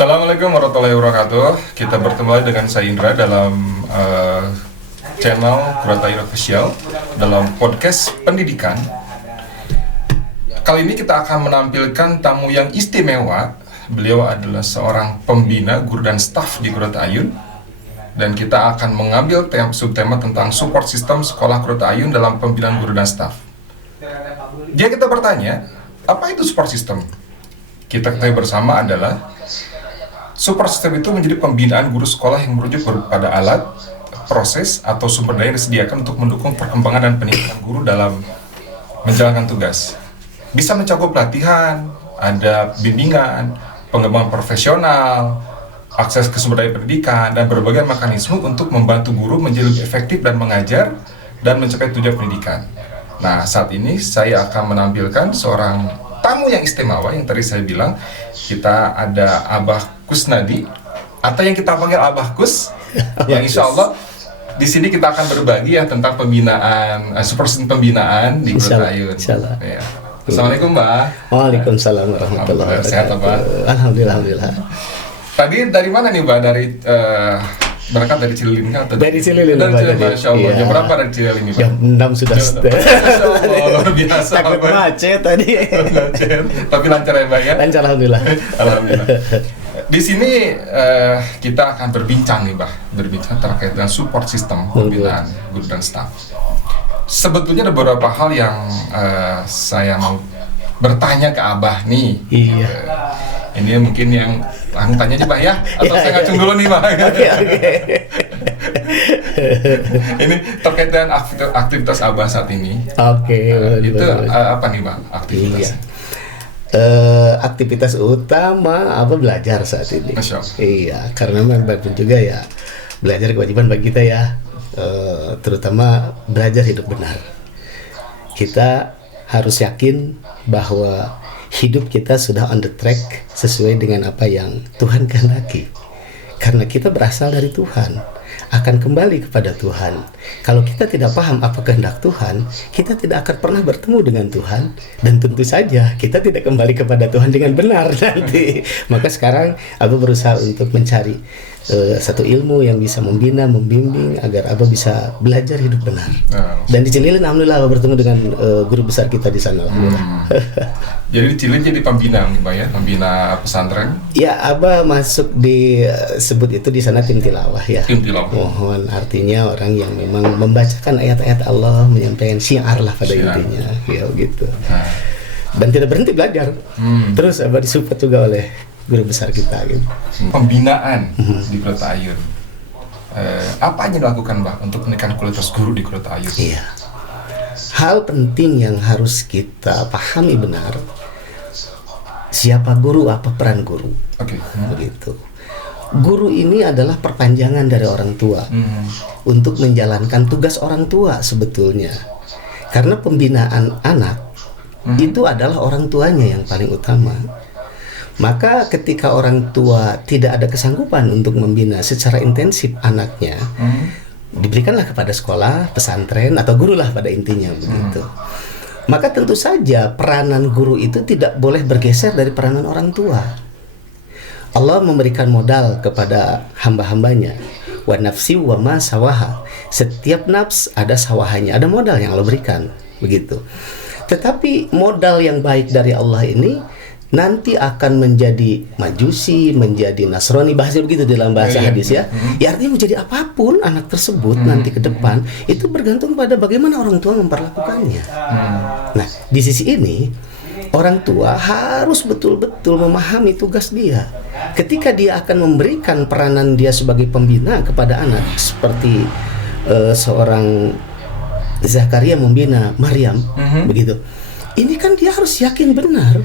Assalamualaikum warahmatullahi wabarakatuh. Kita bertemu lagi dengan saya Indra dalam channel Qurrata Ayun Official dalam podcast pendidikan. Kali ini kita akan menampilkan tamu yang istimewa. Beliau adalah seorang pembina, guru dan staf di Qurrata Ayun. Dan kita akan mengambil subtema tentang support system sekolah Qurrata Ayun dalam pembinaan guru dan staf. Jika kita bertanya, apa itu support system? Kita ketahui bersama adalah support system itu menjadi pembinaan guru sekolah yang merujuk pada alat, proses, atau sumber daya yang disediakan untuk mendukung perkembangan dan peningkatan guru dalam menjalankan tugas. Bisa mencakup pelatihan, ada bimbingan, pengembangan profesional, akses ke sumber daya pendidikan, dan berbagai mekanisme untuk membantu guru menjadi lebih efektif dan mengajar dan mencapai tujuan pendidikan. Nah, saat ini saya akan menampilkan seorang tamu yang istimewa yang tadi saya bilang. Kita ada Abah Kusnadi atau yang kita panggil Abah Kus, yang insya Allah di sini kita akan berbagi ya tentang pembinaan, support system pembinaan di Qurrata Ayun. Ya. Assalamualaikum Mbak. Waalaikumsalam warahmatullahi wabarakatuh. Sehat Mbak? Alhamdulillah. Tadi dari mana nih Mbak? Dari berangkat dari Cililin kan? Dari Cililin, Masya Allah. Jam berapa dari Cililin ini Pak? Jam 6 sudah. Masya Allah, luar biasa. Takut macet tadi. Tapi lancar ya Mbak ya? Lancar, alhamdulillah. Alhamdulillah. Di sini kita akan berbincang nih Mbak, berbincang terkait dengan support system pembinaan guru dan staf. Sebetulnya ada beberapa hal yang saya mau bertanya ke Abah nih. Iya. Ini mungkin yang langsung tanya aja Mbak ya, atau saya ngacung dulu nih Mbak. Oke. Ini terkait dengan aktivitas Abah saat ini. Oke. Itu apa nih Mbak aktivitasnya? Aktivitas utama apa belajar saat ini. Masya Allah. Iya, karena memang juga ya belajar kewajiban bagi kita ya, terutama belajar hidup benar. Kita harus yakin bahwa hidup kita sudah on the track sesuai dengan apa yang Tuhan kehendaki. Karena kita berasal dari Tuhan, akan kembali kepada Tuhan. Kalau kita tidak paham apa kehendak Tuhan, kita tidak akan pernah bertemu dengan Tuhan, dan tentu saja kita tidak kembali kepada Tuhan dengan benar nanti. Maka sekarang aku berusaha untuk mencari satu ilmu yang bisa membina, membimbing agar Abah bisa belajar hidup benar. Dan di Cililin alhamdulillah Abah bertemu dengan guru besar kita di sana. Jadi di Cililin jadi pembina Mbak ya, pembina pesantren. Ya, Abah masuk disebut itu di sana tim tilawah ya. Tim tilawah. Mohon artinya orang yang memang membacakan ayat-ayat Allah, menyampaikan syiar lah pada intinya, ya gitu. Dan tidak berhenti belajar. Terus Abah disupport juga oleh guru besar kita gitu. Pembinaan di Qurrata Ayun. Apa yang dilakukan Mbak untuk meningkatkan kualitas guru di Qurrata Ayun? Iya. Hal penting yang harus kita pahami benar, siapa guru, apa peran guru. Oke. Begitu. Guru ini adalah perpanjangan dari orang tua untuk menjalankan tugas orang tua sebetulnya. Karena pembinaan anak itu adalah orang tuanya yang paling utama. Maka ketika orang tua tidak ada kesanggupan untuk membina secara intensif anaknya, diberikanlah kepada sekolah, pesantren, atau guru lah pada intinya begitu. Maka tentu saja peranan guru itu tidak boleh bergeser dari peranan orang tua. Allah memberikan modal kepada hamba-hambanya. Wa nafsi wa ma sawaha. Setiap nafs ada sawahanya, ada modal yang Allah berikan begitu. Tetapi modal yang baik dari Allah ini nanti akan menjadi Majusi, menjadi Nasrani, bahasa begitu dalam bahasa hadis ya. Ya artinya menjadi apapun anak tersebut nanti ke depan itu bergantung pada bagaimana orang tua memperlakukannya. Nah, di sisi ini orang tua harus betul-betul memahami tugas dia. Ketika dia akan memberikan peranan dia sebagai pembina kepada anak, seperti seorang Zakaria membina Maryam, begitu. Ini kan dia harus yakin benar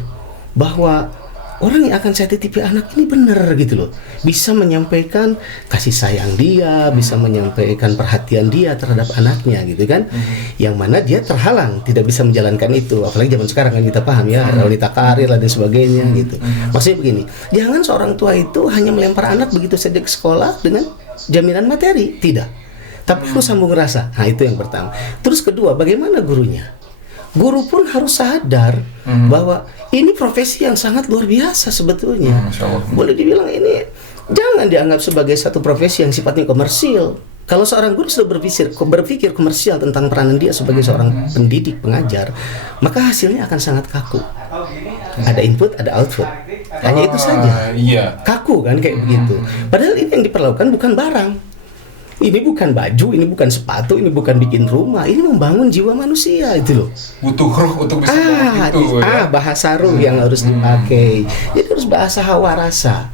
bahwa orang yang akan saya titipi anak ini benar gitu loh, bisa menyampaikan kasih sayang dia, bisa menyampaikan perhatian dia terhadap anaknya gitu kan. Yang mana dia terhalang, tidak bisa menjalankan itu, apalagi zaman sekarang kan kita paham ya, wanita karir dan sebagainya gitu. Maksudnya begini, jangan seorang tua itu hanya melempar anak begitu saja ke sekolah dengan jaminan materi, tidak, tapi harus sambung rasa. Nah itu yang pertama. Terus kedua, bagaimana gurunya? guru pun harus sadar bahwa ini profesi yang sangat luar biasa sebetulnya. Masya Allah. Boleh dibilang ini jangan dianggap sebagai satu profesi yang sifatnya komersil. Kalau seorang guru sudah berpikir komersial tentang peranan dia sebagai seorang pendidik, pengajar, maka hasilnya akan sangat kaku. Ada input, ada output. Hanya itu saja. Iya. Kaku kan kayak begitu. Padahal ini yang diperlukan bukan barang. Ini bukan baju, ini bukan sepatu, ini bukan bikin rumah, ini membangun jiwa manusia itu loh. Butuh ruh untuk bisa itu ya. Bahasa ruh yang harus dipakai. Jadi harus bahasa hawa rasa.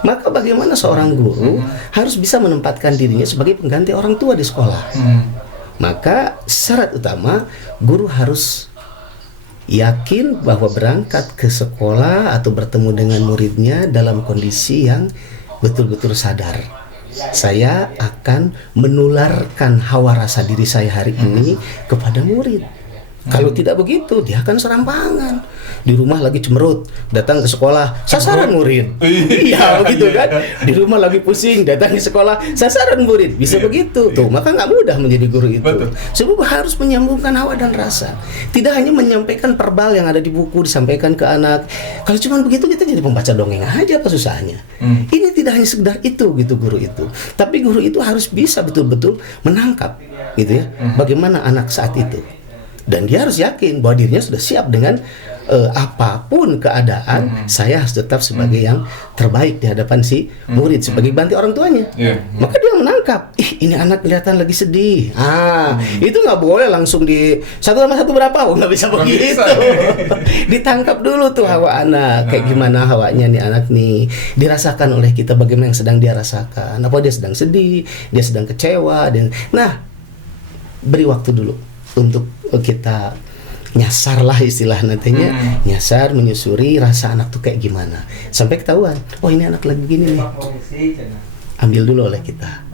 Maka bagaimana seorang guru harus bisa menempatkan dirinya sebagai pengganti orang tua di sekolah. Maka syarat utama guru harus yakin bahwa berangkat ke sekolah atau bertemu dengan muridnya dalam kondisi yang betul-betul sadar. Saya akan menularkan hawa rasa diri saya hari ini kepada murid. Kalau tidak begitu, dia akan serampangan. Di rumah lagi cemerut, datang ke sekolah, sasaran murid. Iya, begitu kan? Di rumah lagi pusing, datang ke sekolah, sasaran murid. Bisa begitu. Tuh, maka nggak mudah menjadi guru itu. Sebab harus menyambungkan hawa dan rasa. Tidak hanya menyampaikan verbal yang ada di buku disampaikan ke anak. Kalau cuma begitu kita jadi pembaca dongeng aja, apa susahnya? Ini tidak hanya sekedar itu gitu guru itu. Tapi guru itu harus bisa betul-betul menangkap gitu ya. Bagaimana anak saat itu. Dan dia harus yakin bahwa dirinya sudah siap dengan apapun keadaan, saya harus tetap sebagai yang terbaik di hadapan si murid, sebagai bantu orang tuanya. Maka dia menangkap, ini anak kelihatan lagi sedih. Itu nggak boleh langsung di 1+1 berapa? Nggak bisa begitu. Ditangkap dulu tuh hawa anak, kayak gimana hawanya nih anak nih, dirasakan oleh kita bagaimana yang sedang dia rasakan. Apa dia sedang sedih, dia sedang kecewa, nah beri waktu dulu untuk kita nyasar lah istilah nantinya, nyasar menyusuri rasa anak tuh kayak gimana sampai ketahuan, oh ini anak lagi begini nih, ambil dulu oleh kita,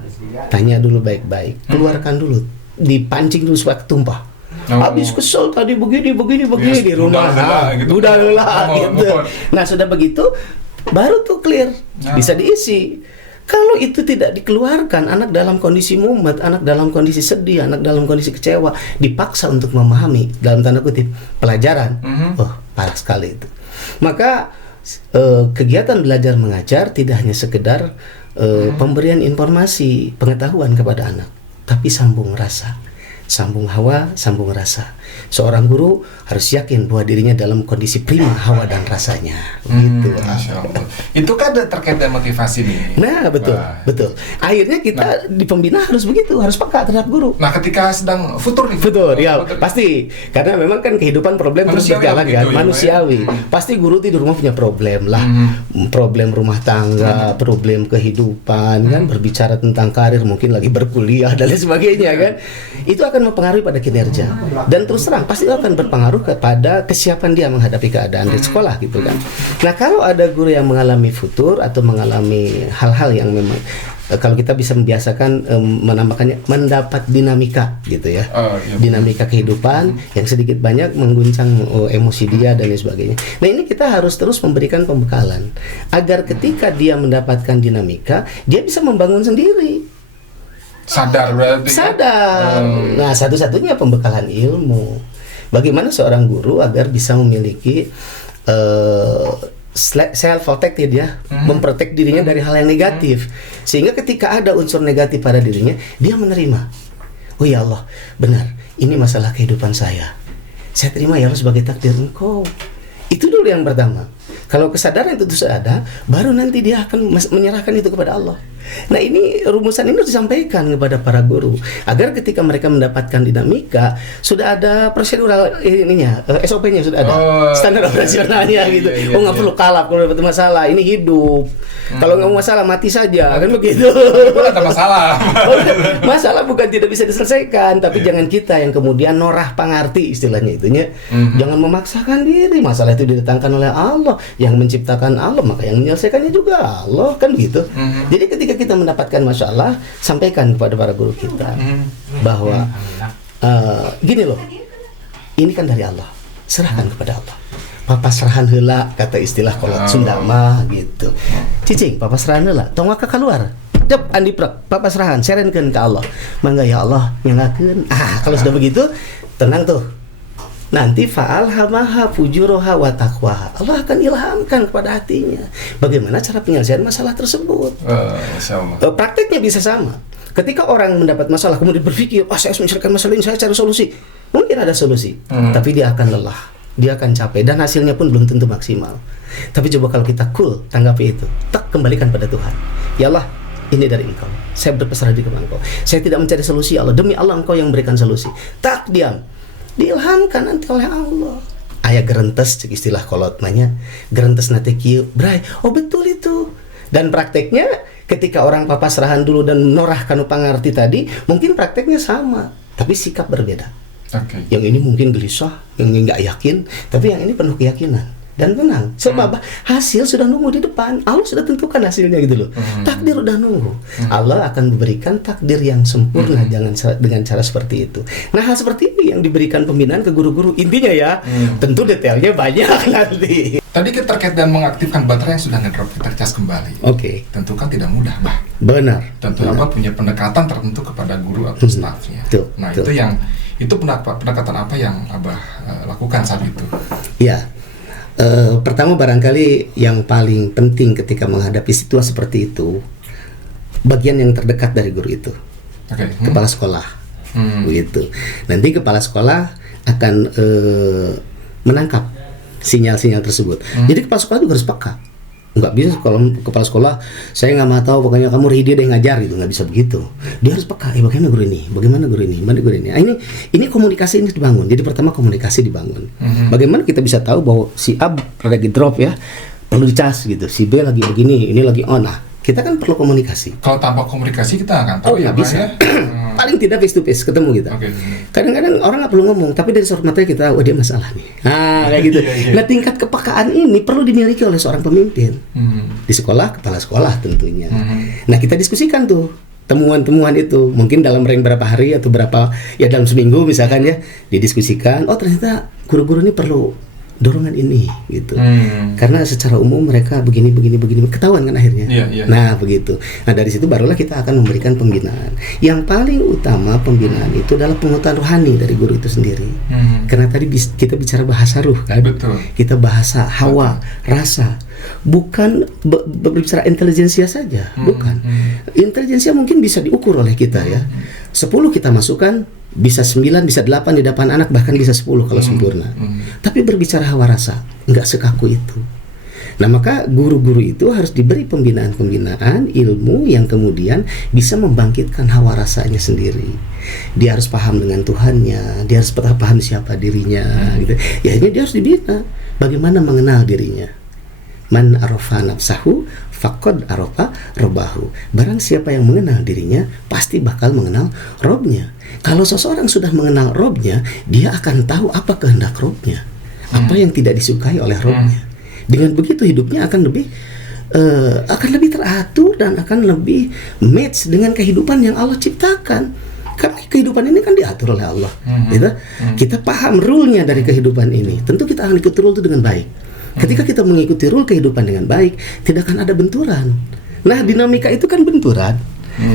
tanya dulu baik-baik, keluarkan dulu, dipancing dulu supaya tumpah. Habis kesel tadi begini di rumah, udah lelah gitu. Nah sudah begitu baru tuh clear, bisa diisi. Kalau itu tidak dikeluarkan, anak dalam kondisi mumet, anak dalam kondisi sedih, anak dalam kondisi kecewa, dipaksa untuk memahami dalam tanda kutip pelajaran, parah sekali itu. Maka kegiatan belajar mengajar tidak hanya sekedar pemberian informasi, pengetahuan kepada anak, tapi sambung rasa, sambung hawa, sambung rasa. Seorang guru harus yakin bahwa dirinya dalam kondisi prima hawa dan rasanya. Gitu. Masya Allah. Itu kan terkait dengan motivasi nih. Nah betul. Akhirnya kita di pembina harus begitu, harus peka terhadap guru. Nah ketika sedang futur nih. Ya pasti. Karena memang kan kehidupan problem terus berjalan kan, manusiawi. Pasti guru di rumah punya problem lah, problem rumah tangga, problem kehidupan kan, berbicara tentang karir, mungkin lagi berkuliah dan lain sebagainya kan. Itu akan mempengaruhi pada kinerja. Dan terus terang pasti akan berpengaruh kepada kesiapan dia menghadapi keadaan di sekolah gitu kan. Nah kalau ada guru yang mengalami futur atau mengalami hal-hal yang memang kalau kita bisa membiasakan menambahkannya mendapat dinamika gitu ya, dinamika kehidupan yang sedikit banyak mengguncang emosi dia dan lain sebagainya. Nah ini kita harus terus memberikan pembekalan agar ketika dia mendapatkan dinamika dia bisa membangun sendiri. Sadar berarti. Sadar. Nah, satu-satunya pembekalan ilmu. Bagaimana seorang guru agar bisa memiliki self-protected ya, memprotek dirinya dari hal yang negatif. Sehingga ketika ada unsur negatif pada dirinya, dia menerima. Oh ya Allah, benar. Ini masalah kehidupan saya. Saya terima ya Allah sebagai takdir Engkau. Itu dulu yang pertama. Kalau kesadaran itu sudah ada, baru nanti dia akan menyerahkan itu kepada Allah. Nah ini rumusan ini harus disampaikan kepada para guru agar ketika mereka mendapatkan dinamika sudah ada prosedural ininya, SOP-nya sudah ada, standar operasionalnya gitu. Nggak perlu kalah kalau dapat masalah, ini hidup. Kalau nggak mau masalah mati saja kan begitu. Bukan ada masalah. Masalah bukan tidak bisa diselesaikan, tapi jangan kita yang kemudian norah pangarti istilahnya itunya. Jangan memaksakan diri. Masalah itu didatangkan oleh Allah, yang menciptakan Allah, maka yang menyelesaikannya juga Allah kan gitu. Jadi ketika kita mendapatkan masalah, sampaikan kepada para guru kita bahwa gini loh, ini kan dari Allah, serahkan kepada Allah. Papa serahan heula kata istilah kalau Sunda mah gitu. Cicing, papa serahan heula, tong ka keluar. Cep andi prek, papa serahan, serenkeun ke Allah. Mangga ya Allah nyangakeun. Kalau sudah begitu, tenang tuh. nanti fa'alhamaha fujuraha wa taqwaha. Allah akan ilhamkan kepada hatinya bagaimana cara penyelesaian masalah tersebut. Masya Allah. Prakteknya bisa sama. Ketika orang mendapat masalah kemudian berpikir, saya harus menyelesaikan masalah ini, saya cari solusi. Mungkin ada solusi, tapi dia akan lelah, dia akan capek, dan hasilnya pun belum tentu maksimal. Tapi coba kalau kita cool, tanggapi itu, tak kembalikan pada Tuhan. Ya Allah, ini dari Engkau, saya berpasrah diri kepada Engkau. Saya tidak mencari solusi, ya Allah, demi Allah Engkau yang memberikan solusi. Tak diam, diilhamkan nanti oleh Allah. Ayah gerentes, cek istilah kolotmanya, gerentes nate kieu, bray. Oh betul itu. Dan prakteknya ketika orang papasrahan dulu dan norah kanu pangarti tadi, mungkin prakteknya sama, tapi sikap berbeda. Yang ini mungkin gelisah, yang ini nggak yakin, tapi yang ini penuh keyakinan dan tenang. Sebab hasil sudah nunggu di depan, Allah sudah tentukan hasilnya gitu loh. Takdir udah nunggu. Allah akan memberikan takdir yang sempurna dengan cara seperti itu. Nah, hal seperti ini yang diberikan pembinaan ke guru-guru. Intinya ya, tentu detailnya banyak nanti. Tadi kita terkait dan mengaktifkan baterai yang sudah ngedrop, kita cas kembali. Tentu kan tidak mudah, Bah. Benar. Tentu Abah punya pendekatan tertentu kepada guru atau stafnya. Nah, itu pendekatan apa yang Abah lakukan saat itu? Ya, pertama barangkali yang paling penting ketika menghadapi situasi seperti itu, bagian yang terdekat dari guru itu, kepala sekolah, begitu. Nanti kepala sekolah akan menangkap sinyal-sinyal tersebut. Jadi kepala sekolah juga harus peka. Nggak bisa kalau kepala sekolah, saya nggak mau tahu, pokoknya kamu ready deh ngajar gitu, nggak bisa begitu. Dia harus peka, bagaimana guru ini, bagaimana guru ini, mana guru ini. Nah, ini komunikasi ini dibangun. Jadi pertama komunikasi dibangun. Bagaimana kita bisa tahu bahwa si A lagi drop ya, perlu dicas gitu. Si B lagi begini, ini lagi on. Nah, kita kan perlu komunikasi. Kalau tanpa komunikasi kita akan tahu ya, bisa. Ya. Paling tidak face to face ketemu kita. Kadang-kadang orang nggak perlu ngomong, tapi dari sorot matanya kita, oh dia masalah nih. Kayak gitu. Nah, tingkat kepekaan ini perlu dimiliki oleh seorang pemimpin di sekolah, kepala sekolah tentunya. Nah, kita diskusikan tuh temuan-temuan itu, mungkin dalam range berapa hari atau berapa ya dalam seminggu misalkan ya, didiskusikan. Oh ternyata guru-guru ini perlu dorongan ini gitu. Karena secara umum mereka begini ketahuan kan akhirnya. Nah, begitu. Nah, dari situ barulah kita akan memberikan pembinaan. Yang paling utama pembinaan itu adalah pengetahuan rohani dari guru itu sendiri. Karena tadi kita bicara bahasa ruh kan. Kita bahasa hawa, rasa. Bukan berbicara intelijensia saja, bukan. Intelijensia mungkin bisa diukur oleh kita ya. 10 kita masukkan, bisa 9, bisa 8 di depan anak, bahkan bisa 10 kalau sempurna. Tapi berbicara hawa rasa, nggak sekaku itu. Nah, maka guru-guru itu harus diberi pembinaan ilmu yang kemudian bisa membangkitkan hawa rasanya sendiri. Dia harus paham dengan Tuhannya, dia harus paham siapa dirinya gitu. Ya, ini dia harus dibina bagaimana mengenal dirinya. Man arafa nafsahu faqad arafa robbahu. Barang siapa yang mengenal dirinya pasti bakal mengenal Robnya. Kalau seseorang sudah mengenal Robnya, dia akan tahu apa kehendak Robnya, apa yang tidak disukai oleh Robnya. Dengan begitu hidupnya akan lebih teratur dan akan lebih match dengan kehidupan yang Allah ciptakan. Karena kehidupan ini kan diatur oleh Allah. Kita paham rule-nya dari kehidupan ini. Tentu kita akan ikut rule itu dengan baik. Ketika kita mengikuti rule kehidupan dengan baik, tidak akan ada benturan. Nah, dinamika itu kan benturan.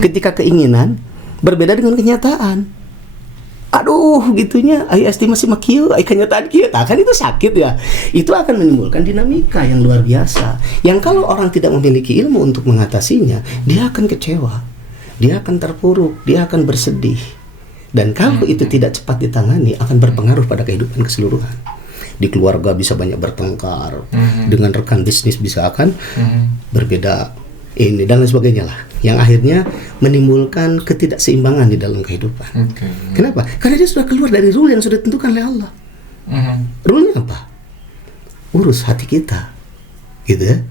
Ketika keinginan berbeda dengan kenyataan. Aduh, gitunya, ai estimasi makieu, ai kenyataan kieu, kan itu sakit ya. Itu akan menimbulkan dinamika yang luar biasa. Yang kalau orang tidak memiliki ilmu untuk mengatasinya, dia akan kecewa. Dia akan terpuruk, dia akan bersedih. Dan kalau itu tidak cepat ditangani, akan berpengaruh pada kehidupan keseluruhan. Di keluarga bisa banyak bertengkar, dengan rekan bisnis bisa akan berbeda ini dan lain sebagainya lah, yang akhirnya menimbulkan ketidakseimbangan di dalam kehidupan. Kenapa? Karena dia sudah keluar dari rule yang sudah ditentukan oleh Allah. Rule-nya apa? Urus hati kita, gitu ya.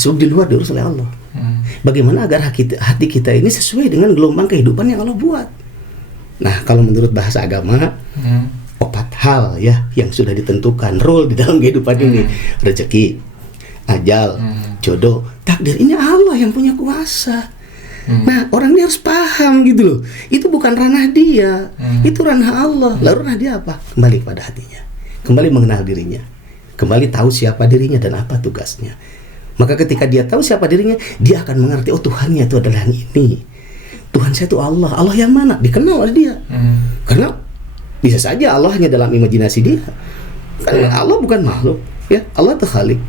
Sebab di luar diurus oleh Allah. Bagaimana agar hati kita ini sesuai dengan gelombang kehidupan yang Allah buat. Nah, kalau menurut bahasa agama, 4 hal ya yang sudah ditentukan rule di dalam kehidupan ini. Rezeki, ajal, jodoh, takdir, ini Allah yang punya kuasa. Nah, orang ini harus paham gitu loh. Itu bukan ranah dia, itu ranah Allah. Lalu ranah dia apa? Kembali pada hatinya, kembali mengenal dirinya, kembali tahu siapa dirinya dan apa tugasnya. Maka ketika dia tahu siapa dirinya, dia akan mengerti, oh Tuhannya itu adalah yang ini. Tuhan saya itu Allah. Allah yang mana? Dikenal oleh dia. Karena Bisa saja Allah hanya dalam imajinasi dia. Kan Allah bukan makhluk, ya. Allah itu khalik.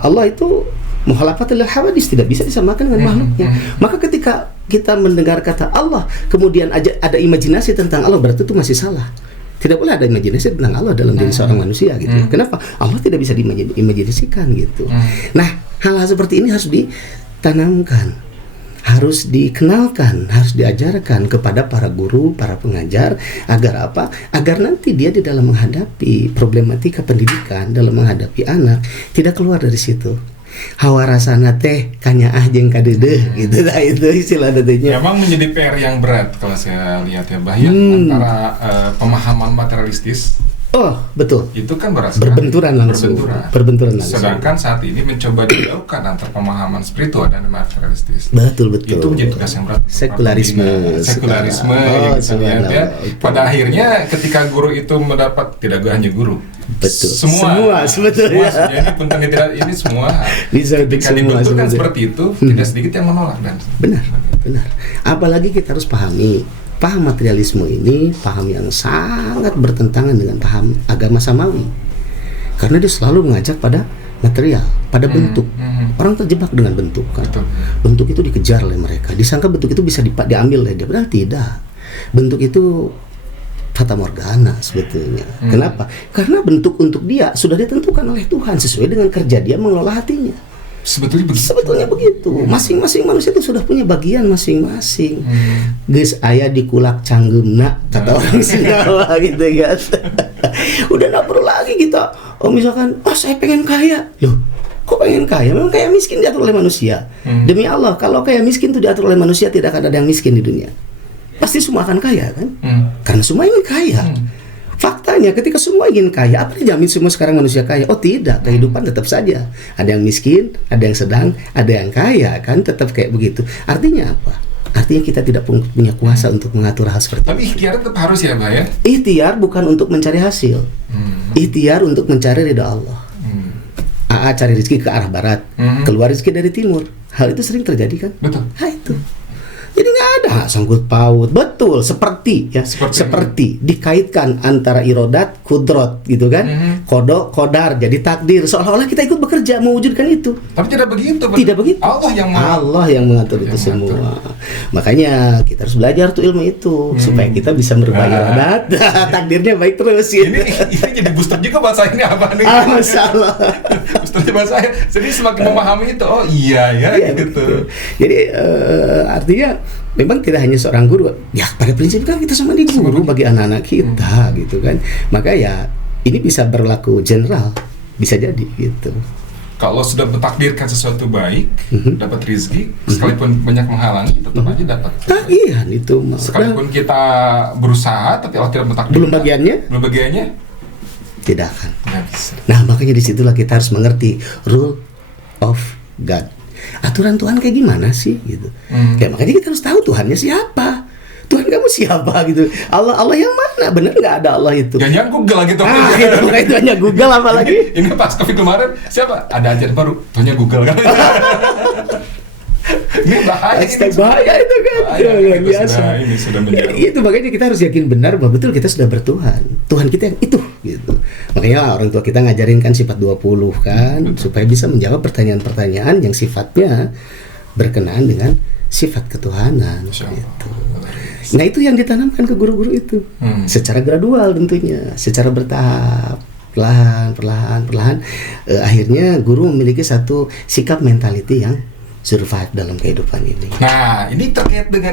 Allah itu mukhalafatul hawadis, tidak bisa disamakan dengan makhluknya. Maka ketika kita mendengar kata Allah, kemudian ada imajinasi tentang Allah, berarti itu masih salah. Tidak boleh ada imajinasi tentang Allah dalam diri seorang manusia gitu. Kenapa? Allah tidak bisa diimajinasikan gitu. Nah, hal-hal seperti ini harus ditanamkan, harus dikenalkan, harus diajarkan kepada para guru, para pengajar, agar apa? Agar nanti dia di dalam menghadapi problematika pendidikan, dalam menghadapi anak, tidak keluar dari situ. Hawa rasana teh kanyaah jeung kadeudeeh gitu. Nah, itu istilah dadenya. Memang menjadi PR yang berat kalau saya lihat ya, Bah, ya, antara pemahaman materialistis. Oh, betul. Itu kan berbenturan langsung. Berbenturan langsung. Sedangkan saat ini mencoba dijauhkan antara pemahaman spiritual dan materialistis. Betul. Itu menjadi tugas yang berat. Sekularisme yang kita lihat ya. Pada akhirnya ketika guru itu mendapat, tidak hanya guru. Betul. Semua sebetulnya. Ini punten ini semua. Bisa ketika dibenturkan seperti itu, tidak sedikit yang menolak dan. Benar. Apalagi kita harus paham materialisme ini paham yang sangat bertentangan dengan paham agama samawi, karena dia selalu mengajak pada material, pada bentuk. Orang terjebak dengan bentuk kan. Bentuk itu dikejar oleh mereka, disangka bentuk itu bisa diambil oleh dia, padahal tidak. Bentuk itu fata morgana sebetulnya. Kenapa? Karena bentuk untuk dia sudah ditentukan oleh Tuhan sesuai dengan kerja dia mengelola hatinya. Sebetulnya begitu. Masing-masing manusia itu sudah punya bagian masing-masing. Geus aya di kulak canggeumna kata orang Jawa gitu kan. Udah enggak perlu lagi kita. Oh misalkan, saya pengen kaya. Loh, kok pengen kaya? Memang kaya miskin diatur oleh manusia. Demi Allah, kalau kaya miskin itu diatur oleh manusia, tidak akan ada yang miskin di dunia. Pasti semua akan kaya kan? Karena semua ingin kaya. Faktanya ketika semua ingin kaya, apa dijamin semua sekarang manusia kaya? Oh tidak, kehidupan tetap saja. Ada yang miskin, ada yang sedang, ada yang kaya kan, tetap kayak begitu. Artinya apa? Artinya kita tidak punya kuasa untuk mengatur hal seperti itu. Tapi ikhtiar tetap harus ya, Mbak ya? Ikhtiar bukan untuk mencari hasil. Ikhtiar untuk mencari ridha Allah. AA cari rezeki ke arah barat, keluar rezeki dari timur. Hal itu sering terjadi kan? Betul. Nah itu. Jadi nggak ada sangkut paut, betul seperti dikaitkan antara irodat, kudrot gitu kan, kodok, kodar, jadi takdir, seolah-olah kita ikut bekerja mewujudkan itu. Tapi tidak begitu. Tidak begitu. Allah yang mengatur itu semua. Makanya kita harus belajar tuh ilmu itu supaya kita bisa merubah irodat, takdirnya baik terus. Gitu. Ini jadi booster juga bahasa ini apa nih? Masalah. Booster bahasa saya. Jadi semakin memahami itu, oh iya gitu. Jadi artinya memang tidak hanya seorang guru, ya pada prinsipnya kan kita sama di guru bagi anak-anak kita gitu kan. Maka ya ini bisa berlaku general, bisa jadi gitu. Kalau sudah mentakdirkan sesuatu baik, dapat rezeki, sekalipun banyak menghalangi, tetap aja dapat. Tagihan itu. Sekalipun kita berusaha, tapi Allah tidak mentakdirkan. Belum bagiannya, tidak akan. Nah makanya disitulah kita harus mengerti rule of God. Aturan Tuhan kayak gimana sih gitu. Kayak makanya kita harus tahu Tuhannya siapa. Tuhan kamu siapa gitu. Allah yang mana? Bener nggak ada Allah itu? Jangan Google lagi tuh. Itu hanya Google apa lagi? Ini pas Covid kemarin siapa? Ada ajaran baru. Tuhnya Google kan. Ini bahaya itu kan. Luar biasa. Ini sudah menjauh. Itu makanya kita harus yakin benar bahwa betul kita sudah bertuhan. Tuhan kita yang itu gitu. Makanya orang tua kita ngajarin kan sifat 20 kan, supaya bisa menjawab pertanyaan-pertanyaan yang sifatnya berkenaan dengan sifat ketuhanan gitu. Nah, itu yang ditanamkan ke guru-guru itu. Secara gradual tentunya, secara bertahap. Perlahan. Akhirnya guru memiliki satu sikap mentality yang survive dalam kehidupan ini. Nah, ini terkait dengan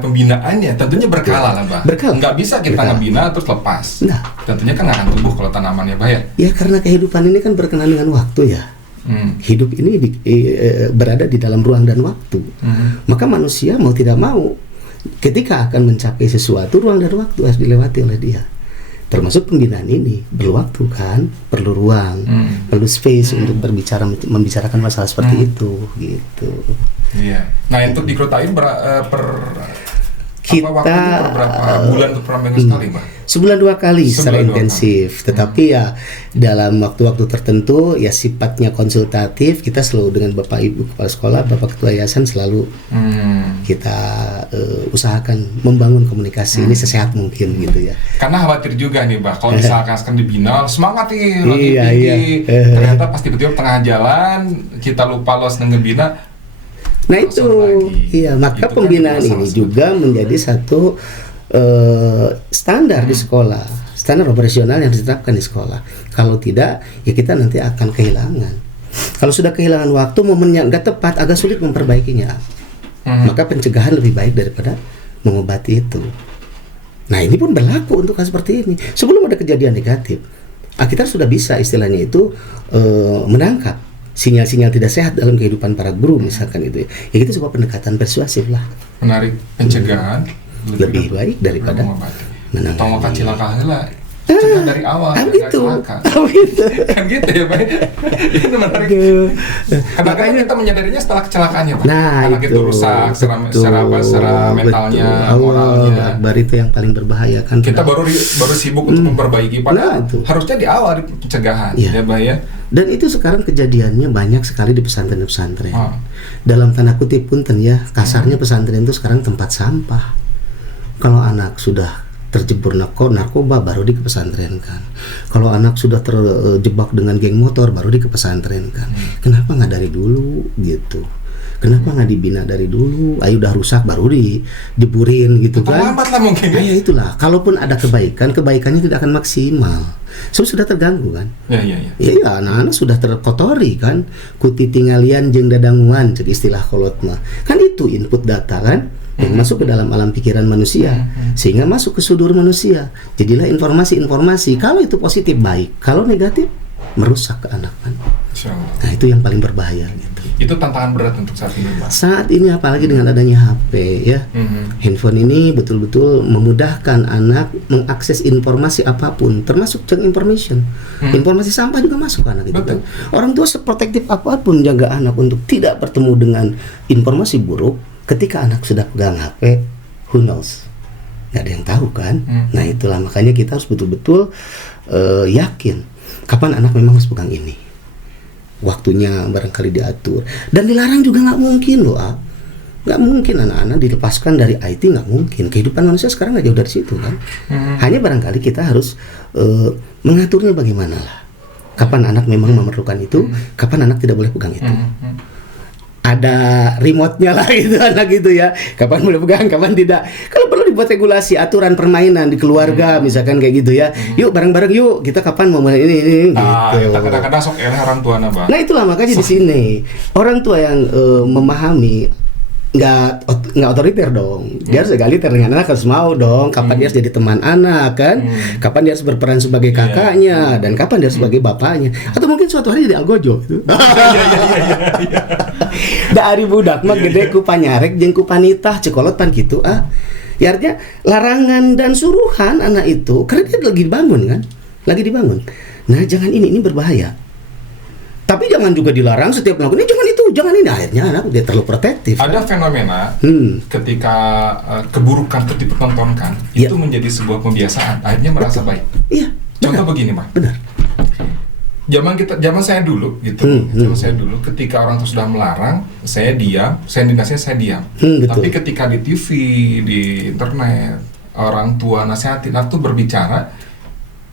pembinaannya, tentunya berkala lah, Mbak. Nggak bisa kita ngebina terus lepas. Nah, tentunya kan nggak akan tumbuh kalau tanamannya bahaya. Ya karena kehidupan ini kan berkenaan dengan waktu ya. Hidup ini berada di dalam ruang dan waktu. Maka manusia mau tidak mau, ketika akan mencapai sesuatu, ruang dan waktu harus dilewati oleh dia. Termasuk pembinaan ini perlu waktu kan, perlu ruang, perlu space untuk membicarakan masalah seperti itu gitu. Iya. Nah, untuk di Kota Ayun kita waktunya berapa bulan untuk per minggu sekali, Mbak? Sebulan 2 kali secara Sebulan 2 intensif, tetapi ya dalam waktu-waktu tertentu ya sifatnya konsultatif. Kita selalu dengan Bapak Ibu Kepala Sekolah, Bapak Ketua Yayasan selalu kita usahakan membangun komunikasi ini sesehat mungkin gitu ya. Karena khawatir juga nih, Bah, kalau misalkan dibina semangat nih lagi Iya, tinggi, iya. ternyata pas tiba-tiba tengah jalan kita lupa los ngebina. Nah itu, iya, maka Itu kan pembinaan masalah ini sebenarnya. juga menjadi satu standar di sekolah, standar operasional yang ditetapkan di sekolah. Kalau tidak, ya kita nanti akan kehilangan. Kalau sudah kehilangan waktu, momennya nggak tepat, agak sulit memperbaikinya. Maka pencegahan lebih baik daripada mengobati itu. Nah ini pun berlaku untuk hal seperti ini. Sebelum ada kejadian negatif, kita sudah bisa istilahnya itu menangkap sinyal-sinyal tidak sehat dalam kehidupan para guru misalkan itu. Ya kita coba pendekatan persuasif lah. Menarik pencegahan Lebih baik daripada menangani. Tong kacil langkah heula. Cegah dari awal. Gitu. Gitu. Kan gitu ya, Pak. Itu menarik. Kadang-kadang kita menyadarinya setelah kecelakaannya, Pak. Nah, anak itu rusak secara mentalnya, moralnya. Akbar itu yang paling berbahaya kan. Kita baru sibuk untuk memperbaiki, padahal Nah, itu. harusnya di awal di pencegahan, Iya. ya, Pak ya. Dan itu sekarang kejadiannya banyak sekali di pesantren-pesantren. Oh. Dalam tanda kutip punten ya, kasarnya pesantren itu sekarang tempat sampah. Kalau anak sudah terjebur narkoba baru dikepesantrenkan. Kalau anak sudah terjebak dengan geng motor baru dikepesantrenkan. Kenapa nggak dari dulu gitu? Kenapa nggak dibina dari dulu? Ayo udah rusak baru dijeburin gitu kan? Lambat lah mungkin. Nah, ya itulah. Kalaupun ada kebaikan, kebaikannya tidak akan maksimal. Sudah terganggu kan? Ya. Iya, anak-anak sudah terkotori kan. Kuti tinggalian jeung dadanguan, cek istilah kolot mah. Kan itu input data kan yang masuk ke dalam alam pikiran manusia sehingga masuk ke sudur manusia. Jadilah informasi-informasi. Kalau itu positif baik, kalau negatif merusak ke anak kan. Insyaallah. Nah, itu yang paling berbahaya gitu. Itu tantangan berat untuk saat ini, Pak. Saat ini apalagi dengan adanya HP ya. Handphone ini betul-betul memudahkan anak mengakses informasi apapun, termasuk junk information. Informasi sampah juga masuk ke anak itu kan. Orang tua seprotektif apapun jaga anak untuk tidak bertemu dengan informasi buruk. Ketika anak sudah pegang HP, who knows? Nggak ada yang tahu kan. Nah itulah makanya kita harus betul-betul yakin kapan anak memang harus pegang ini. Waktunya barangkali diatur. Dan dilarang juga nggak mungkin loh. Nggak mungkin anak-anak dilepaskan dari IT, nggak mungkin. Kehidupan manusia sekarang nggak jauh dari situ kan. Hanya barangkali kita harus mengaturnya bagaimana lah. Kapan anak memang memerlukan itu, kapan anak tidak boleh pegang itu. Ada remote-nya lah gitu anak gitu ya. Kapan boleh pegang, kapan tidak. Kalau perlu dibuat regulasi, aturan permainan di keluarga misalkan kayak gitu ya. Yuk bareng-bareng yuk, kita kapan mau main ini gitu. Kita kadang-kadang sok eleh orang tua na, Pak. Nah itulah makanya di sini orang tua yang memahami nggak otoriter dong. Dia harus egaliter dengan anak, harus mau dong. Kapan dia harus jadi teman anak kan? Kapan dia harus berperan sebagai kakaknya dan kapan dia harus sebagai bapaknya? Atau mungkin suatu hari jadi algojo gitu. Dari budak mah gede ku panyarek jeung ku panitah cekolot pan gitu Ya artinya larangan dan suruhan anak itu karena dia lagi dibangun kan? Lagi dibangun. Nah, jangan ini berbahaya. Tapi jangan juga dilarang setiap melakukan ini, jangan ini. Akhirnya anak dia terlalu protektif. Ada fenomena ketika keburukan itu dipertontonkan, itu menjadi sebuah kebiasaan. Akhirnya merasa baik. Iya. Contoh begini, Pak. Benar. Zaman saya dulu gitu. Zaman saya dulu ketika orang itu sudah melarang, saya diam, saya diam. Betul. Tapi ketika di TV, di internet, orang tua nasihatin atau berbicara,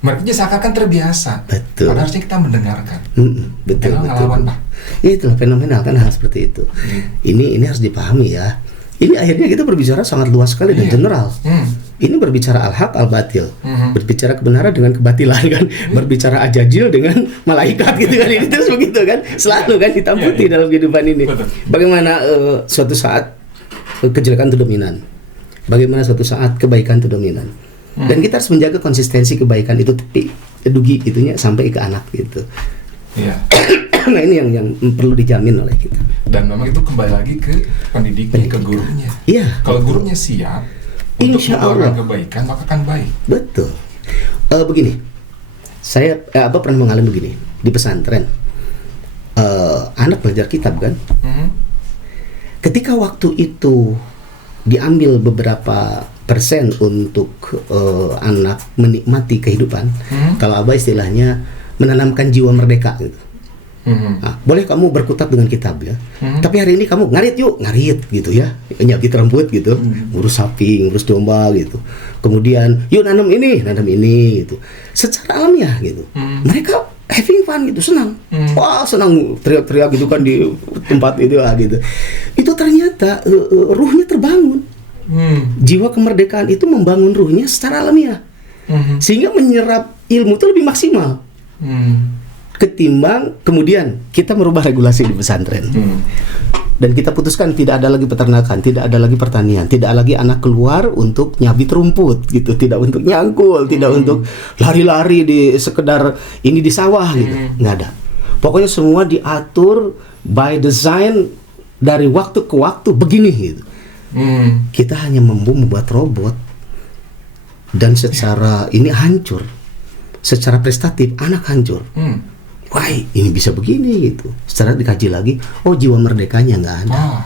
mereka seakan-akan terbiasa. Betul. Padahal harusnya kita mendengarkan. Betul. Ngelawan, Pak. Itulah fenomenal kan hal seperti itu. Ini harus dipahami ya. Ini akhirnya kita berbicara sangat luas sekali dan general. Ini berbicara al-haq al-batil. Berbicara kebenaran dengan kebatilan kan. Berbicara ajajil dengan malaikat gitu kan. Ini terus begitu kan. Selalu kan hitam putih dalam kehidupan ini. Betul. Bagaimana suatu saat kejelekan itu dominan. Bagaimana suatu saat kebaikan itu dominan. Dan kita harus menjaga konsistensi kebaikan itu tepi dugi itunya sampai ke anak gitu. Iya. Nah ini yang perlu dijamin oleh kita. Dan memang itu kembali lagi ke pendidiknya, ke gurunya. Iya. Kalau gurunya siap untuk Insya mengeluarkan Allah. kebaikan, maka akan baik. Betul. Begini, saya pernah mengalami begini di pesantren. Anak belajar kitab kan. Ketika waktu itu diambil beberapa persen untuk anak menikmati kehidupan. Kalau Abah istilahnya menanamkan jiwa merdeka gitu. Nah, boleh kamu berkutat dengan kitab ya, tapi hari ini kamu ngarit gitu ya, nyabit rambut gitu, ngurus sapi, ngurus domba gitu. Kemudian yuk nanam ini gitu, secara alamiah gitu. Mereka having fun gitu, senang. Wah senang teriak-teriak gitu kan di tempat itu lah gitu. Itu ternyata ruhnya terbangun. Jiwa kemerdekaan itu membangun ruhnya secara alamiah, sehingga menyerap ilmu itu lebih maksimal. Ketimbang kemudian kita merubah regulasi di pesantren dan kita putuskan tidak ada lagi peternakan, tidak ada lagi pertanian, tidak lagi anak keluar untuk nyabit rumput gitu, tidak untuk nyangkul, tidak untuk lari-lari di sekedar ini di sawah gitu, nggak ada. Pokoknya semua diatur by design dari waktu ke waktu begini gitu. Kita hanya membuat robot dan secara ini hancur, secara prestatif anak hancur. Wah ini bisa begini gitu. Setelah dikaji lagi, oh jiwa merdekanya nggak ada.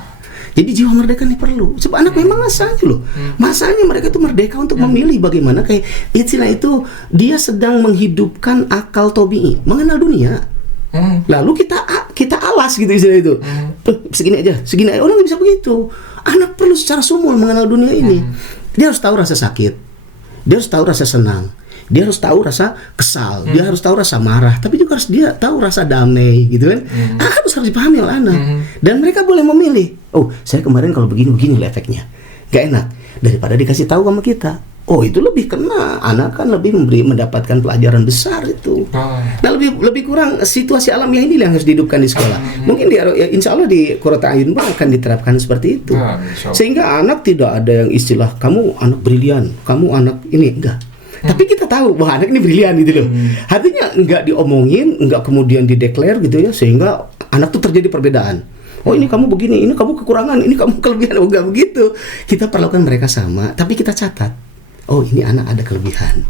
Jadi jiwa merdeka ini perlu. Sebab anak memang masanya loh. Masanya mereka itu merdeka untuk memilih bagaimana, kayak istilah itu dia sedang menghidupkan akal tobi'i, mengenal dunia. Lalu kita alas gitu istilah itu. Segini aja. Orang nggak bisa begitu. Anak perlu secara sumul mengenal dunia ini. Dia harus tahu rasa sakit. Dia harus tahu rasa senang. Dia harus tahu rasa kesal, dia harus tahu rasa marah, tapi juga harus dia tahu rasa damai, gitu kan? Harus dipahami oleh anak. Dan mereka boleh memilih. Oh, saya kemarin kalau begini loh efeknya, gak enak. Daripada dikasih tahu sama kita. Oh, itu lebih kena. Anak kan lebih mendapatkan pelajaran besar itu. Nah, lebih kurang situasi alamiah ini yang harus dihidupkan di sekolah. Mungkin insya Allah di Qurrata A'yun pun akan diterapkan seperti itu. Sehingga anak tidak ada yang istilah kamu anak brilian, kamu anak ini enggak. Tapi kita tahu bahwa anak ini brilian gitu loh. Artinya nggak diomongin, nggak kemudian dideklar gitu ya, sehingga anak tuh terjadi perbedaan. Oh ini kamu begini, ini kamu kekurangan, ini kamu kelebihan. Oh nggak begitu. Kita perlakukan mereka sama, tapi kita catat. Oh ini anak ada kelebihan.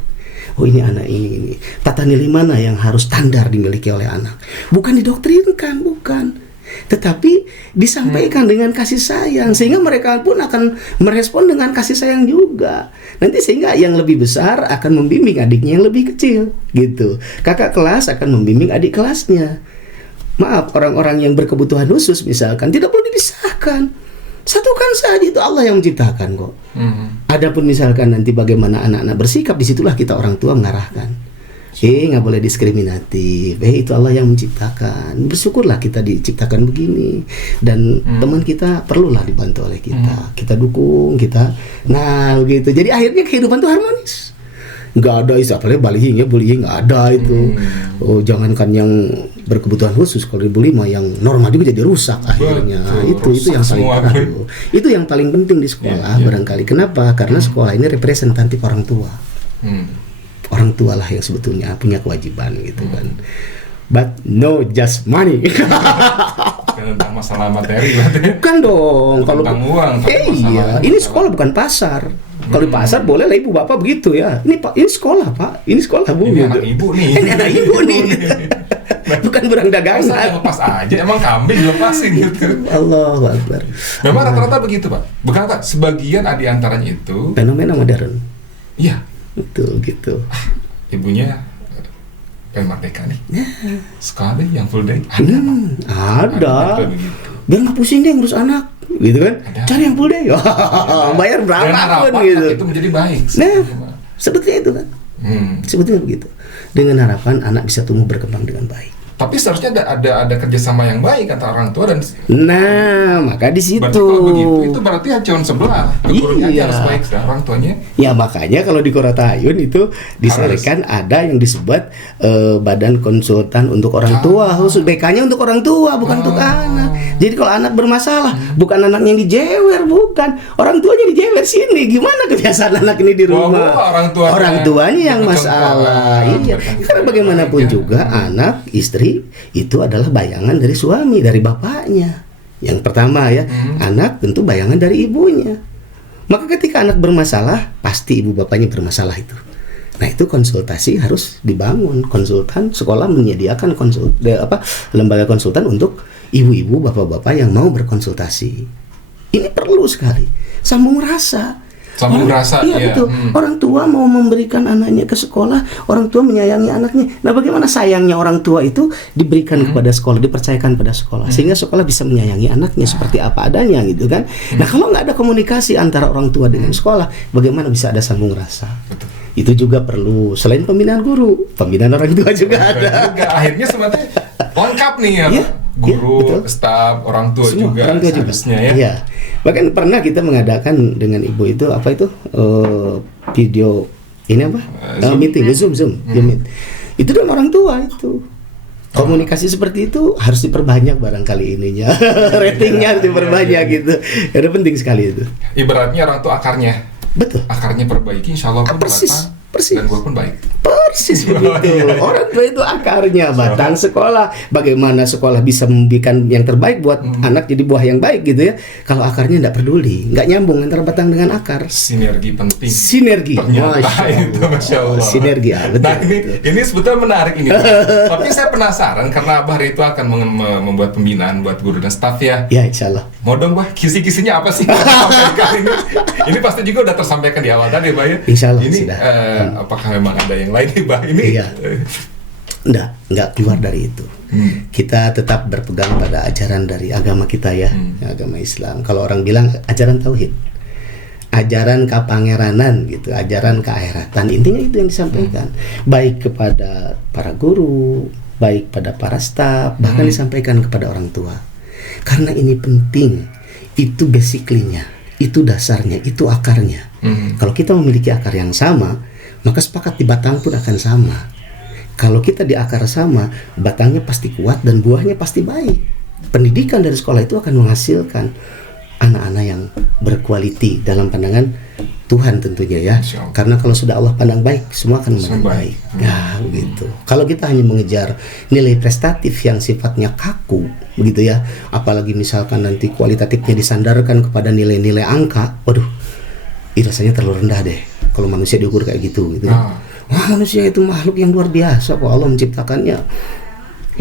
Oh ini anak ini. Tata nilai mana yang harus standar dimiliki oleh anak? Bukan didoktrinkan, bukan. Tetapi disampaikan dengan kasih sayang, sehingga mereka pun akan merespon dengan kasih sayang juga. Nanti sehingga yang lebih besar akan membimbing adiknya yang lebih kecil gitu. Kakak kelas akan membimbing adik kelasnya. Maaf, orang-orang yang berkebutuhan khusus misalkan tidak perlu dipisahkan. Satukan saja, itu Allah yang menciptakan kok. Adapun misalkan nanti bagaimana anak-anak bersikap, disitulah kita orang tua mengarahkan. Nggak boleh diskriminatif. Itu Allah yang menciptakan. Bersyukurlah kita diciptakan begini. Dan teman kita perlulah dibantu oleh kita. Kita dukung, kita gitu. Jadi akhirnya kehidupan itu harmonis. Nggak ada apalagi bullying nggak ada itu. Oh jangankan yang berkebutuhan khusus, kalau dibully mah yang normal juga jadi rusak akhirnya. Itu yang paling perlu. Itu yang paling penting di sekolah barangkali. Kenapa? Karena sekolah ini representatif orang tua. Orang tua lah yang sebetulnya punya kewajiban gitu kan. But no just money. Tentang masalah materi berarti. Bukan dong. Kalau tentang uang. Iya, ini sekolah bukan pasar. Kalau di pasar boleh lah ibu bapak begitu ya. Ini sekolah pak. Ini sekolah bu. Ini gitu. anak ibu nih. Ini anak ibu nih. Bukan barang dagangan. Masa lepas aja, emang kambing dilepasin gitu. Allahu Akbar. Memang rata-rata begitu pak. Bukan pak. Sebagian ada di antaranya itu fenomena modern. Iya. Betul gitu. Ibunya merdeka nih. Sekolah deh yang full day. Ada. Biar nggak pusing deh ngurus anak, gitu kan? Ada. Cari yang full day. Bayar berapa pun gitu. Itu menjadi baik. Nah, sebetulnya itu kan. Sebetulnya begitu. Dengan harapan anak bisa tumbuh berkembang dengan baik. Tapi seharusnya ada kerjasama yang baik antara orang tua dan. Nah, maka di situ. Berarti kalau begitu itu berarti acuan sebelah. Gurunya aja harus baik dan orang tuanya. Ya makanya kalau di Qurrata A'yun itu disyaratkan ada yang disebut badan konsultan untuk orang tua, khusus BK-nya untuk orang tua, bukan untuk anak. Jadi kalau anak bermasalah, bukan anaknya yang dijewer, bukan. Orang tuanya dijewer sini. Gimana kebiasaan anak ini di rumah? Orang tuanya yang masalah. Iya. Karena bagaimanapun juga anak, istri itu adalah bayangan dari suami, dari bapaknya. Yang pertama ya, anak tentu bayangan dari ibunya. Maka ketika anak bermasalah, pasti ibu bapaknya bermasalah itu. Nah itu konsultasi harus dibangun. Konsultan, sekolah menyediakan lembaga konsultan untuk ibu-ibu, bapak-bapak yang mau berkonsultasi. Ini perlu sekali. Sambung rasa. Sambung rasa, iya iya. betul. Orang tua mau memberikan anaknya ke sekolah, orang tua menyayangi anaknya. Nah, bagaimana sayangnya orang tua itu diberikan kepada sekolah, dipercayakan pada sekolah, sehingga sekolah bisa menyayangi anaknya seperti apa adanya gitu kan. Nah, kalau nggak ada komunikasi antara orang tua dengan sekolah, bagaimana bisa ada sambung rasa? Betul. Itu juga perlu, selain pembinaan guru, pembinaan orang tua juga ada. Juga akhirnya sebenarnya lengkap nih ya, Iya, Pak. Guru, betul. staf, orang tua Semua, juga orang tua juga. seharusnya ya. Iya. Bahkan pernah kita mengadakan dengan ibu itu apa itu video ini apa? Meeting, Zoom meet. Itu dengan orang tua itu. Komunikasi seperti itu harus diperbanyak barangkali ininya. Ratingnya harus diperbanyak gitu. Karena penting sekali itu. Ibaratnya orang tua akarnya. Betul. Akarnya perbaiki, insya Allah pun Persis. batang dan buah pun baik. Persis begitu. Iya. Orang tua itu akarnya, batang sekolah. Bagaimana sekolah bisa memberikan yang terbaik buat anak jadi buah yang baik gitu ya. Kalau akarnya tidak peduli, nggak nyambung antara batang dengan akar. Sinergi penting. Sinergi. Ternyata itu, Masya Allah. Sinergi ya, betul. Nah ini sebetulnya menarik ini, Pak. Tapi saya penasaran karena Abah hari itu akan membuat pembinaan buat guru dan staf ya. Ya, insya Allah. Mau dong, Bah, kisi-kisinya apa sih? Ini pasti juga udah tersampaikan di awal tadi, Bah ya. Insya Allah Ini sudah. apakah memang ada yang lain nih, Bah? Ini Iya. Nggak keluar dari itu. Kita tetap berpegang pada ajaran dari agama kita ya, agama Islam. Kalau orang bilang ajaran tauhid, ajaran kepangeranan gitu, ajaran keakhiratan, intinya itu yang disampaikan, baik kepada para guru, baik pada para staf, bahkan disampaikan kepada orang tua. Karena ini penting, itu basically-nya, itu dasarnya, itu akarnya. Kalau kita memiliki akar yang sama, maka sepakat di batang pun akan sama. Kalau kita di akar sama, batangnya pasti kuat dan buahnya pasti baik. Pendidikan dari sekolah itu akan menghasilkan anak-anak yang berkualiti dalam pandangan Tuhan tentunya ya. Karena kalau sudah Allah pandang baik, semua akan memandang baik. Ya, begitu. Kalau kita hanya mengejar nilai prestatif yang sifatnya kaku, begitu ya. Apalagi misalkan nanti kualitatifnya disandarkan kepada nilai-nilai angka, waduh, itu rasanya terlalu rendah deh. Kalau manusia diukur kayak gitu, gitu kan. Wah, manusia itu makhluk yang luar biasa kok, Allah menciptakannya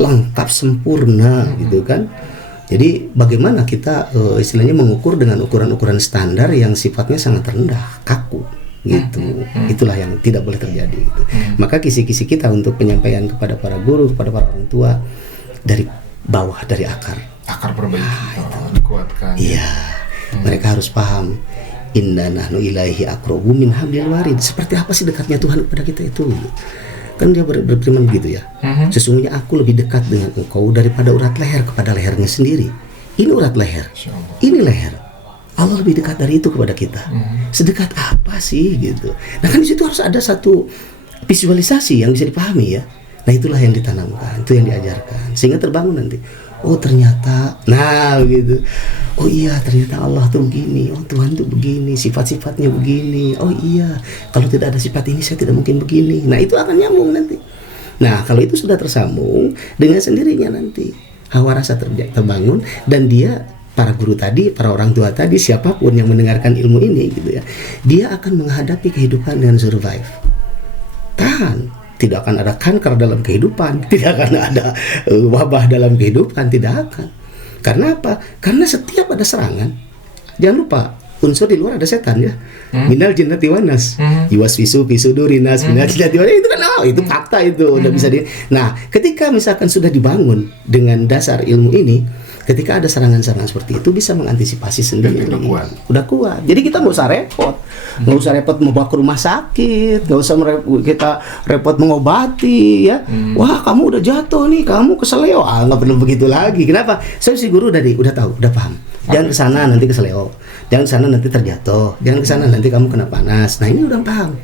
lengkap sempurna gitu kan. Jadi bagaimana kita istilahnya mengukur dengan ukuran-ukuran standar yang sifatnya sangat rendah, kaku gitu. Itulah yang tidak boleh terjadi gitu. Maka kisi-kisi kita untuk penyampaian kepada para guru, kepada para orang tua dari bawah, dari akar. Akar perbaiki, dikuatkan. Iya. Mereka harus paham, inna nahnu ilaihi aqrabu min hablil warid. Seperti apa sih dekatnya Tuhan kepada kita itu? Kan dia berfirman begitu ya. Sesungguhnya aku lebih dekat dengan engkau daripada urat leher kepada lehernya sendiri. Ini urat leher. Ini leher. Allah lebih dekat dari itu kepada kita. Sedekat apa sih gitu. Nah kan di situ harus ada satu visualisasi yang bisa dipahami ya. Nah itulah yang ditanamkan, itu yang diajarkan. Sehingga terbangun nanti. Oh ternyata, nah gitu. Oh iya ternyata Allah tuh begini. Oh Tuhan tuh begini, sifat-sifatnya begini. Oh iya, kalau tidak ada sifat ini saya tidak mungkin begini. Nah itu akan nyambung nanti. Nah kalau itu sudah tersambung, dengan sendirinya nanti hawa rasa terbangun. Dan dia, para guru tadi, para orang tua tadi, siapapun yang mendengarkan ilmu ini gitu ya, dia akan menghadapi kehidupan dengan survive. Tahan. Tidak akan ada kanker dalam kehidupan, tidak akan ada wabah dalam kehidupan, tidak akan. Karena apa? Karena setiap ada serangan, jangan lupa unsur di luar ada setan ya. Minal jinnati wan nas. Yuwaswisu fi sudurinas minal jinnati wan nas. Itu kan itu fakta itu udah bisa di. Nah, ketika misalkan sudah dibangun dengan dasar ilmu ini, ketika ada serangan-serangan seperti itu bisa mengantisipasi sendiri. Udah kuat. Jadi kita nggak usah repot. Nggak usah repot membawa ke rumah sakit, nggak usah kita repot mengobati ya. Wah kamu udah jatuh nih, kamu keseleo, nggak perlu begitu lagi. Kenapa? Saya si guru udah tahu, udah paham. Jangan kesana nanti keseleo, jangan kesana nanti terjatuh, jangan kesana nanti kamu kena panas. Nah ini udah paham.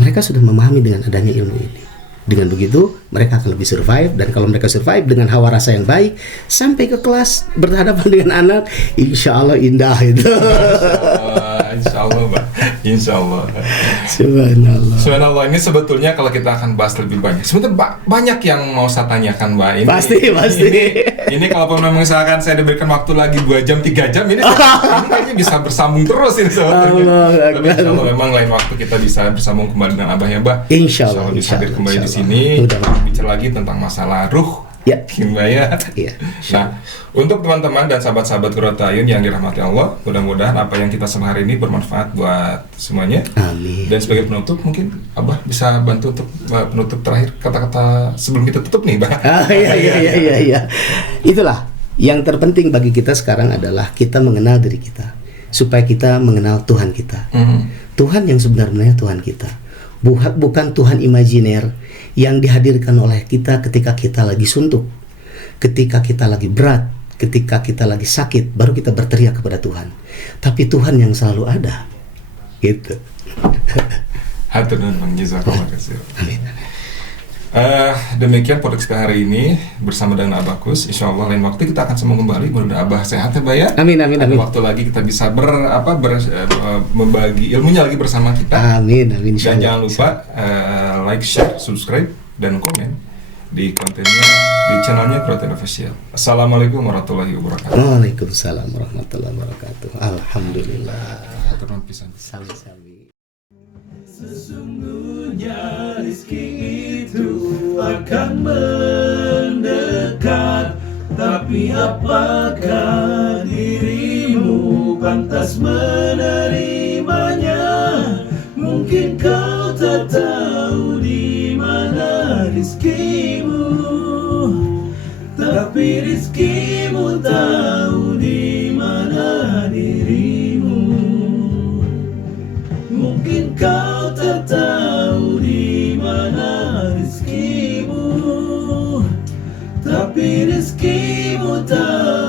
Mereka sudah memahami dengan adanya ilmu ini. Dengan begitu mereka akan lebih survive, dan kalau mereka survive dengan hawa rasa yang baik sampai ke kelas berhadapan dengan anak, insya Allah indah itu. Insya Allah, Mbak. Insya Allah. Subhanallah. Subhanallah. Ini sebetulnya kalau kita akan bahas lebih banyak. Sebetulnya banyak yang mau saya tanyakan, Mbak. Ini, Pasti. Ini kalau misalkan saya diberikan waktu lagi 2 jam, 3 jam, ini kayaknya bisa bersambung terus ini sebetulnya. Tapi insya Allah memang lain waktu kita bisa bersambung kembali dengan Abah ya, Mbak. Insya Allah bisa hadir kembali di sini. Bicara lagi tentang masalah ruh Ya. Kimaya. Iya. Nah, untuk teman-teman dan sahabat-sahabat Qurratayun yang dirahmati Allah, mudah-mudahan apa yang kita sama hari ini bermanfaat buat semuanya. Amin. Dan sebagai penutup, mungkin Abah bisa bantu untuk penutup terakhir kata-kata sebelum kita tutup nih, Bah. Iya. Itulah yang terpenting bagi kita sekarang adalah kita mengenal diri kita, supaya kita mengenal Tuhan kita. Tuhan yang sebenarnya Tuhan kita, bukan Tuhan imajiner yang dihadirkan oleh kita ketika kita lagi suntuk, ketika kita lagi berat, ketika kita lagi sakit, baru kita berteriak kepada Tuhan. Tapi Tuhan yang selalu ada, gitu. Hatur nuhun Bang, jazakallahu khairan. Amin. Demikian podcast kita hari ini bersama dengan Abah Kus. Insya Allah lain waktu kita akan semua kembali. Mudah-mudahan Abah sehat ya, Bah ya. Amin. Ada waktu lagi kita bisa membagi ilmunya lagi bersama kita. Amin. Dan Insyaallah. jangan lupa like, share, subscribe, dan komen di kontennya di channelnya Qurratayun Official. Assalamualaikum warahmatullahi wabarakatuh. Waalaikumsalam warahmatullahi wabarakatuh. Alhamdulillah. Hatur nuhun pisan. Sami-sami. Sesungguhnya rizki itu akan mendekat, tapi apakah dirimu pantas menerimanya? Mungkin kau tak tahu di mana rizkimu, tapi rizkimu tahu di mana dirimu. Mungkin kau tak tahu di mana rizkimu, tapi rizkimu tahu